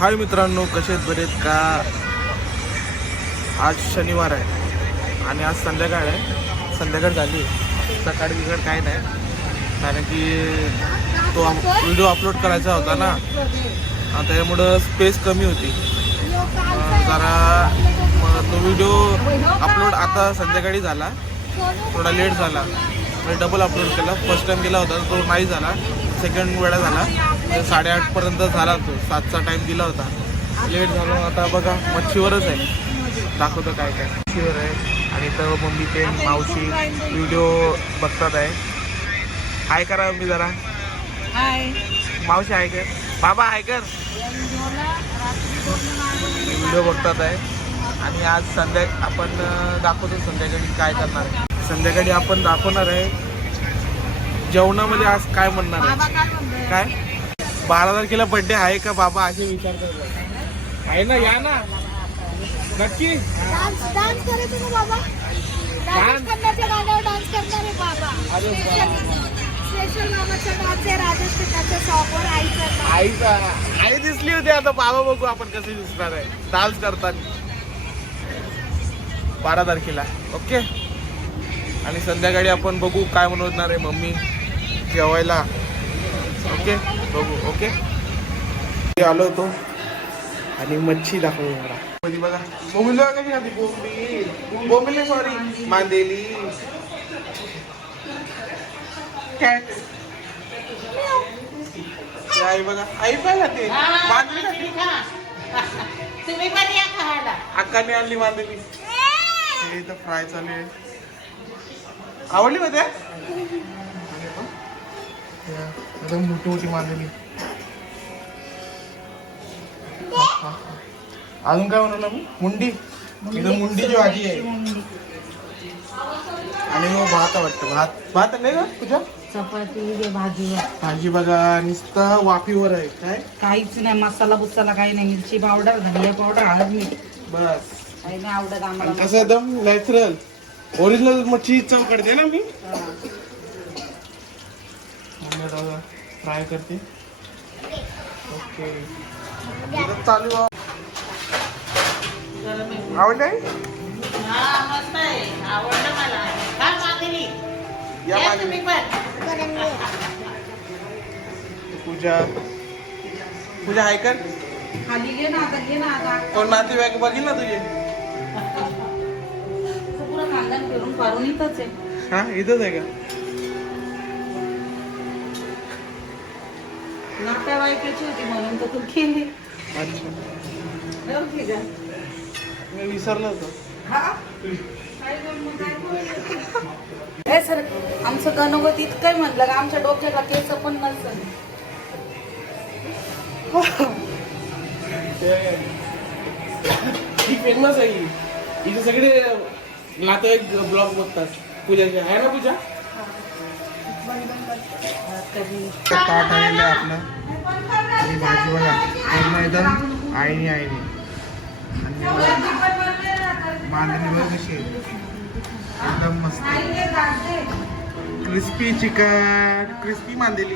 हाय मित्रांनो, कसे आहेत? बरेत का? आज शनिवार आहे आणि आज संध्याकाळ आहे. संध्याकाळ झाली, सकाळी बिघड काय नाही, कारण की तो व्हिडिओ अपलोड करायचा होता ना, त्याच्यामुळं स्पेस कमी होती. जरा तो व्हिडिओ अपलोड आता संध्याकाळी झाला, थोडा लेट झाला. डबल अपलोड केला. फर्स्ट टाइम केला होता तो नाही झाला, सेकंड वेळा झाला. 8:30पर्यंत झाला, तो 7चा टाईम दिला होता, लेट झालो. आता बघा मच्छीवरच आहे, दाखवतो काय काय मच्छीवर आहे. आणि तर मम्मी ते मावशी व्हिडिओ बघतात आहे. हाय करा मी जरा. हाय मावशी हाय कर, बाबा हाय कर. व्हिडिओ बघतात आहे. आणि आज आपण दाखवतो संध्याकाळी काय करणार आहे. संध्याकाळी आपण दाखवणार आहे जेवणामध्ये आज काय म्हणणार आहे. काय 12 तारखेला बर्थडे आहे का बाबा, असे विचार करतात आहे ना. या ना नक्की. डान्स करायचं ना बाबा. राजस्थानच्या गाण्यावर डान्स करणार आहे बाबा. स्पेशल मामाचा डान्स आहे राजस्थानच्या सॉन्गवर. आई दिसली होती. आता बाबा बघू आपण कसे दिसणार आहे डान्स करताना 12 तारखेला. ओके. आणि संध्याकाळी आपण बघू काय बनवणार आहे मम्मी जेवायला. ओके बघू. ओके आलो होतो आणि मच्छी दाखवली मला मध्ये बघा. बोंबील कशी खाते. बोंबील सॉरी मांदेली कॅट. आई बघा, आई काय खाते मांदेली खाते. तुम्ही पण या खायला. अक्काने आणली मांदेली. हे तर फ्राय चालू आहे. आवडली मध्ये एकदम मोठी मोठी मांदेली. अजून काय बनवलं मी? मुंडी. एकदम मुंडीची भाजी आहे. आणि मग भात वाटतं. भात नाही का तुझ्या? चपाती भाजी बघा नुसतं वाफीवर आहे. काय काहीच नाही, मसाला बुसाला काही नाही. मिरची पावडर, धनिया पावडर, हळद, मीठ बस. काही नाही आवडत आम्हाला. कसं एकदम नॅचरल ओरिजिनल मच्छी चव करते ना मी. फ्राय करते. ओके चालू. आवडलं मस्त आहे, आवडलं मला. या मागणी पूजा आहे का? खाली घे ना आता. कोण नातेवाईक बघील ना तुझे. पुरं खानदान फिरून फारून इथंच आहे. हा इथंच आहे का? नातेवाईकाची होती म्हणून तर तू केली. अच्छा मी विसरलो होतो. काय सर आमचं गणपती इतकं म्हटलं का आमच्या डोक्याला केस पण नसेल. ही फेमस आहे. इथे सगळे नातेवाईक ब्लॉग बघतात पूजाचे. आहे ना पूजा? ताट आलेलं आहे आपलं. आणि भाजी बघा पूर्ण एकदम आईनी आणि मांडणी बघ कशी आहे. एकदम मस्त क्रिस्पी चिकन, क्रिस्पी मांदेली.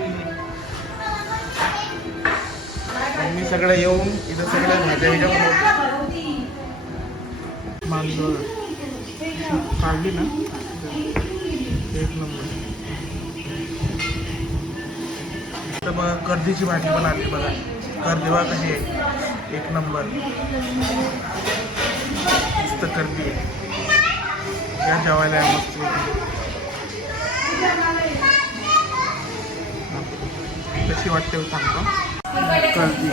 मी सगळं येऊन इथं सगळ्या भाज्या मांडव काढली ना एक नंबर. तर मग कर्दीची भाजी पण आली बघा. कर्दी बघा कशी आहे, एक नंबर मस्त कर्दी आहे. या जेवायला मस्त कशी वाटते सांगतो. कर्दी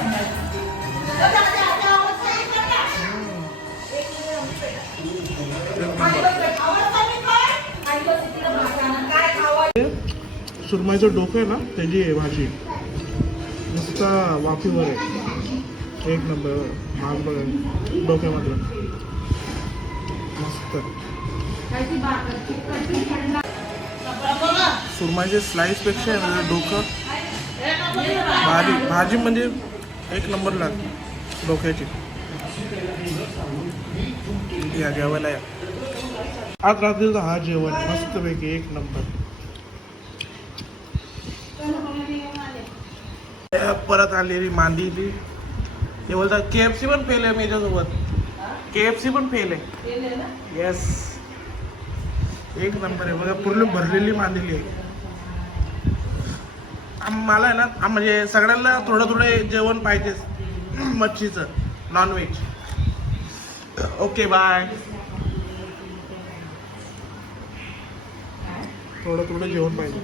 सुरमईचं डोकं आहे ना, त्याची आहे भाजी. नुसता वाफीवर आहे. एक नंबर. माल बघा डोक्यामधलं मस्त. सुरमईचे स्लाइसपेक्षा आहे ना डोकं भाजी म्हणजे एक नंबर लागते डोक्याची. या जेवायला या. आज रात्रीचं हा जेवण मस्तपैकी एक नंबर. परत आलेली मांदेली ते बोलतात KFC पण फेल आहे माझ्यासोबत. KFC पण फेल आहे. केले ना येस, एक नंबर आहे बघा, पूर्ण भरलेली मांदेली आहे. मला आहे ना म्हणजे सगळ्यांना थोडं थोडं जेवण पाहिजेच मच्छीचं, नॉनव्हेज. Okay bye. थोडं थोडं जेवण पाहिजे.